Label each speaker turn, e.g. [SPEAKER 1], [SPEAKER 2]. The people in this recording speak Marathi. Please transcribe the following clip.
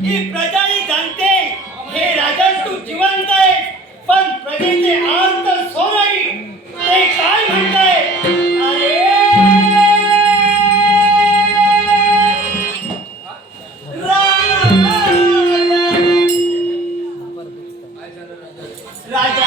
[SPEAKER 1] ही प्रजा प्रजाही जाणते हे राजन तू जिवंत आहे पण प्रजेचे अंत सोनाई ते काय म्हणताय? राजा